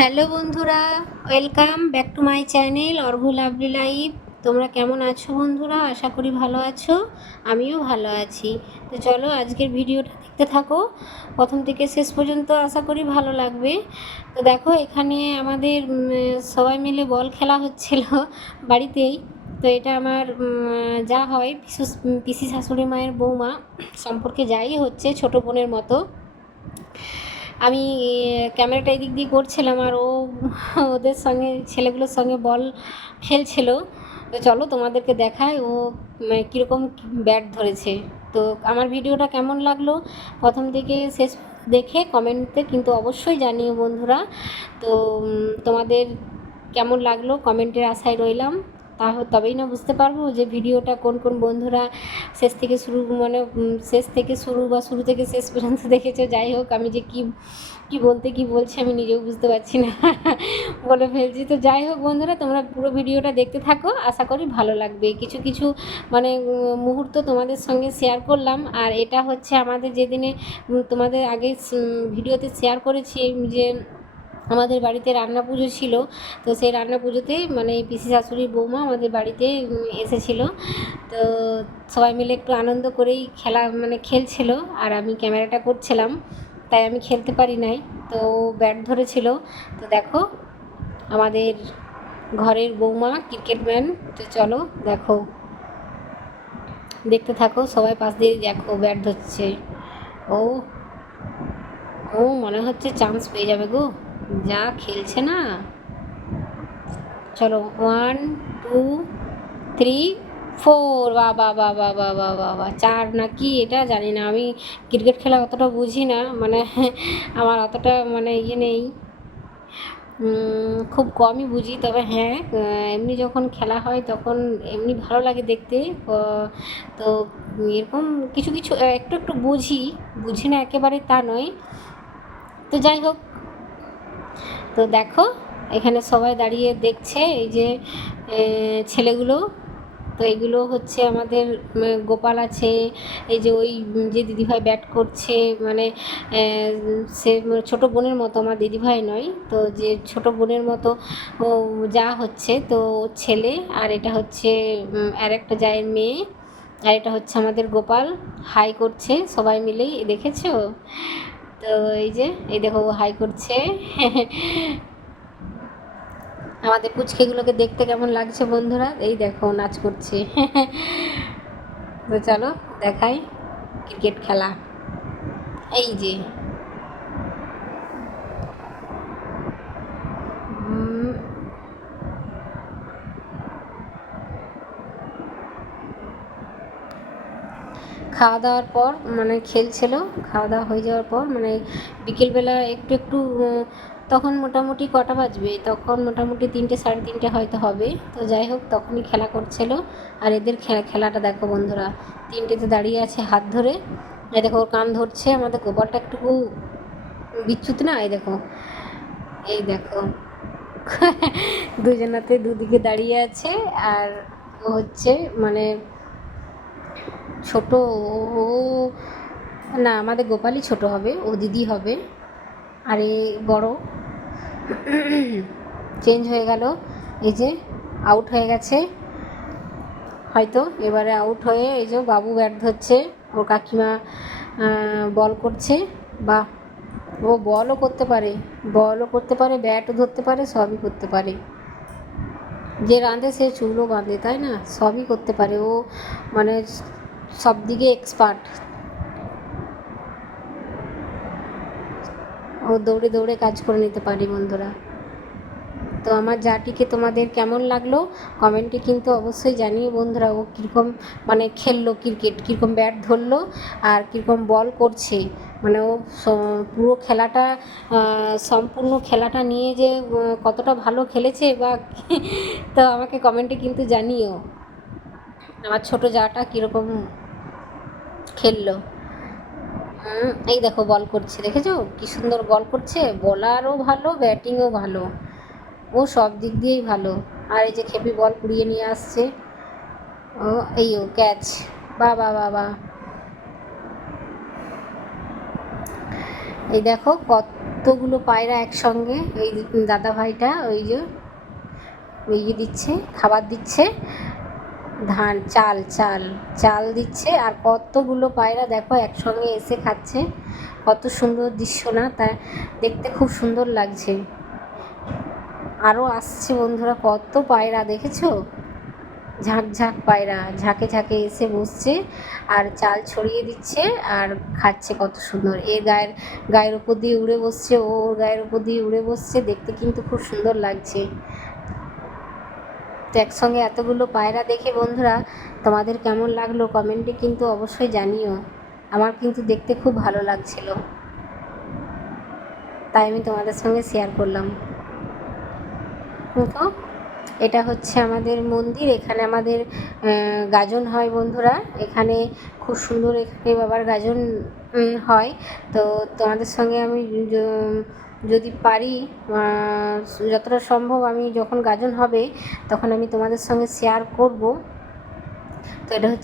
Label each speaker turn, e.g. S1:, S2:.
S1: Hello বন্ধুরা, welcome back to my channel Argha lovely life. তোমরা কেমন আছো বন্ধুরা? আশা করি ভালো আছো, আমিও ভালো আছি। তো চলো আজকের ভিডিওটা দেখতে থাকো। প্রথম থেকে শেষ পর্যন্ত আশা করি ভালো লাগবে। তো দেখো, এখানে আমাদের সবাই মিলে বল খেলা হচ্ছিল বাড়িতেই। তো এটা আমার যা হয়, পিসু- পিসি শাশুড়ি মায়ের বৌমা সম্পর্কে যাই হচ্ছে ছোট বোনের মতো। আমি ক্যামেরাটা এদিক দিয়ে করছিলাম আর ও, ওদের সঙ্গে, ছেলেগুলোর সঙ্গে বল খেলছিল। তো চলো তোমাদেরকে দেখায় ও কীরকম ব্যাট ধরেছে। তো আমার ভিডিওটা কেমন লাগল? প্রথম থেকে শেষ দেখে কমেন্টে কিন্তু অবশ্যই জানিও বন্ধুরা। তো তোমাদের কেমন লাগল? কমেন্টের আশায় রইলাম। তাহলে তবেই না বুঝতে পারব যে ভিডিওটা কোন কোন বন্ধুরা শেষ থেকে শুরু মানে শেষ থেকে শুরু বা শুরু থেকে শেষ পর্যন্ত দেখেছ, যাই হোক, আমি যে কি কি বলতে কি বলছি আমি নিজেও বুঝতে পারছি না, বলে ফেলছি। তো যাই হোক বন্ধুরা, তোমরা পুরো ভিডিওটা দেখতে থাকো, আশা করি ভালো লাগবে। কিছু কিছু মানে মুহূর্ত তোমাদের সঙ্গে শেয়ার করলাম, আর এটা হচ্ছে আমাদের যেদিনে তোমাদের আগে ভিডিওতে শেয়ার করেছি যে আমাদের বাড়িতে রান্না পুজো ছিল। তো সেই রান্না পুজোতে মানে পিসি শাশুড়ির বৌমা আমাদের বাড়িতে এসেছিল। তো সবাই মিলে একটু আনন্দ করেই খেলা মানে খেলছিল আর আমি ক্যামেরাটা করছিলাম, তাই আমি খেলতে পারি নাই। তো ব্যাট ধরেছিল। তো দেখো, আমাদের ঘরের বৌমা ক্রিকেট ম্যান, তো চলো দেখো। দেখতে থাকো, সবাই পাশ দিয়ে দেখো ব্যাট ধরছে। ও ও মনে হচ্ছে চান্স পেয়ে যাবে গো। যা খেলছে না। চলো ওয়ান টু থ্রি ফোর বা বা বা বা বা বা বা বা, চার নাকি এটা জানি না। আমি ক্রিকেট খেলা অতটা বুঝি না মানে আমার অতটা মানে ইয়ে নেই। খুব কমই বুঝি, তবে হ্যাঁ এমনি যখন খেলা হয় তখন এমনি ভালো লাগে দেখতে। তো এরকম কিছু কিছু, একটু একটু বুঝি বুঝি না একেবারে তা নয়। তো যাই হোক তো দেখো, এখানে সবাই দাঁড়িয়ে দেখছে এই যে ছেলেগুলো। তো এগুলো হচ্ছে আমাদের গোপাল আছে, এই যে ওই, যে দিদিভাই ব্যাট করছে মানে সে ছোট বোনের মতো, আমার দিদিভাই নয়, তো যে ছোট বোনের মতো, ও যা হচ্ছে, তো ছেলে, আর এটা হচ্ছে আর একটা জায়ের মেয়ে, আর এটা হচ্ছে আমাদের গোপাল, হাই করছে, সবাই মিলেই, দেখেছ? তো এই যে, এই দেখো হাই করছে। আমাদের পুচকেগুলোকে দেখতে কেমন লাগছে বন্ধুরা? এই দেখো নাচ করছে। তো চলো দেখাই ক্রিকেট খেলা। এই যে খাওয়া দাওয়ার পর মানে খেলছিল খাওয়া দাওয়া হয়ে যাওয়ার পর মানে বিকেলবেলা একটু একটু, তখন মোটামুটি কটা বাজবে? তখন মোটামুটি তিনটে, সাড়ে তিনটে হয়তো হবে। তো যাই হোক, তখনই খেলা করছিল। আর এদের খেলা খেলাটা দেখো বন্ধুরা তিনটেতে দাঁড়িয়ে আছে হাত ধরে। এই দেখো, ওর কান ধরছে, আমাদের গোপালটা একটু বিচ্যুত না? এই দেখো এই দেখো। দুজনাতে দুদিকে দাঁড়িয়ে আছে, আর হচ্ছে মানে ছোট, ও, না, আমাদের গোপালই ছোট হবে, ও দিদি হবে। আর এ বড়। চেঞ্জ হয়ে গেল। এই যে আউট হয়ে গেছে। হয়তো এবারে আউট হয়ে এই যে বাবু ব্যাট ধরছে, ওর কাকিমা বল করছে। বা ও বলও করতে পারে বলও করতে পারে ব্যাটও ধরতে পারে, সবই করতে পারে। যে রাঁধে সে চুলও বাঁধে, তাই না? সবই করতে পারে। ও মানে সব দিকে এক্সপার্ট ও দৌড়ে দৌড়ে কাজ করে নিতে পারি বন্ধুরা। তো আমার জাটিকে তোমাদের কেমন লাগল? কমেন্টে কিন্তু অবশ্যই জানিয়ে বন্ধুরা, ও কীরকম মানে খেললো ক্রিকেট, কীরকম ব্যাট ধরলো আর কীরকম বল করছে। মানে ও পুরো খেলাটা সম্পূর্ণ খেলাটা নিয়ে যে কতটা ভালো খেলেছে বা তো আমাকে কমেন্টে কিন্তু জানিও। আমার ছোট জাটা কীরকম খেললো। এই দেখো বল করছে, দেখেছ? কি সুন্দর বল করছে। বলারও ভালো ব্যাটিংও ভালো। ও সব দিক দিয়েই ভালো। আর এই যে খেপি বল কুড়িয়ে নিয়ে আসছে। ও, এই ও ক্যাচ বা বা বা বা। এই দেখো কতগুলো পায়রা একসঙ্গে। এই দাদা ভাইটা ওই যে ওই যে দিচ্ছে, খাবার দিচ্ছে। ধান, চাল চাল চাল দিচ্ছে আর কতগুলো পায়রা দেখো একসঙ্গে এসে খাচ্ছে। কত সুন্দর দৃশ্য না? তা দেখতে খুব সুন্দর লাগছে। আরও আসছে বন্ধুরা কত পায়রা, দেখেছ? ঝাঁক ঝাঁক পায়রা, ঝাঁকে ঝাঁকে এসে বসছে আর চাল ছড়িয়ে দিচ্ছে আর খাচ্ছে কত সুন্দর। এর গায়ের গায়ের উপর দিয়ে উড়ে বসছে, ও ওর গায়ের উপর দিয়ে উড়ে বসছে, দেখতে কিন্তু খুব সুন্দর লাগছে। তো একসঙ্গে এতগুলো পায়রা দেখে বন্ধুরা, তোমাদের কেমন লাগল কমেন্টে কিন্তু অবশ্যই জানিও। আমার কিন্তু দেখতে খুব ভালো লাগছিল। তাই আমি তোমাদের সঙ্গে শেয়ার করলাম। তো এটা হচ্ছে আমাদের মন্দির, এখানে আমাদের গাজন হয় বন্ধুরা। এখানে খুব সুন্দর এখানে বাবার গাজন হয়। তো তোমাদের সঙ্গে আমি যদি পারি যতটা সম্ভব আমি যখন গাজন হবে, তখন আমি তোমাদের সঙ্গে শেয়ার করব। তো এটা হচ্ছে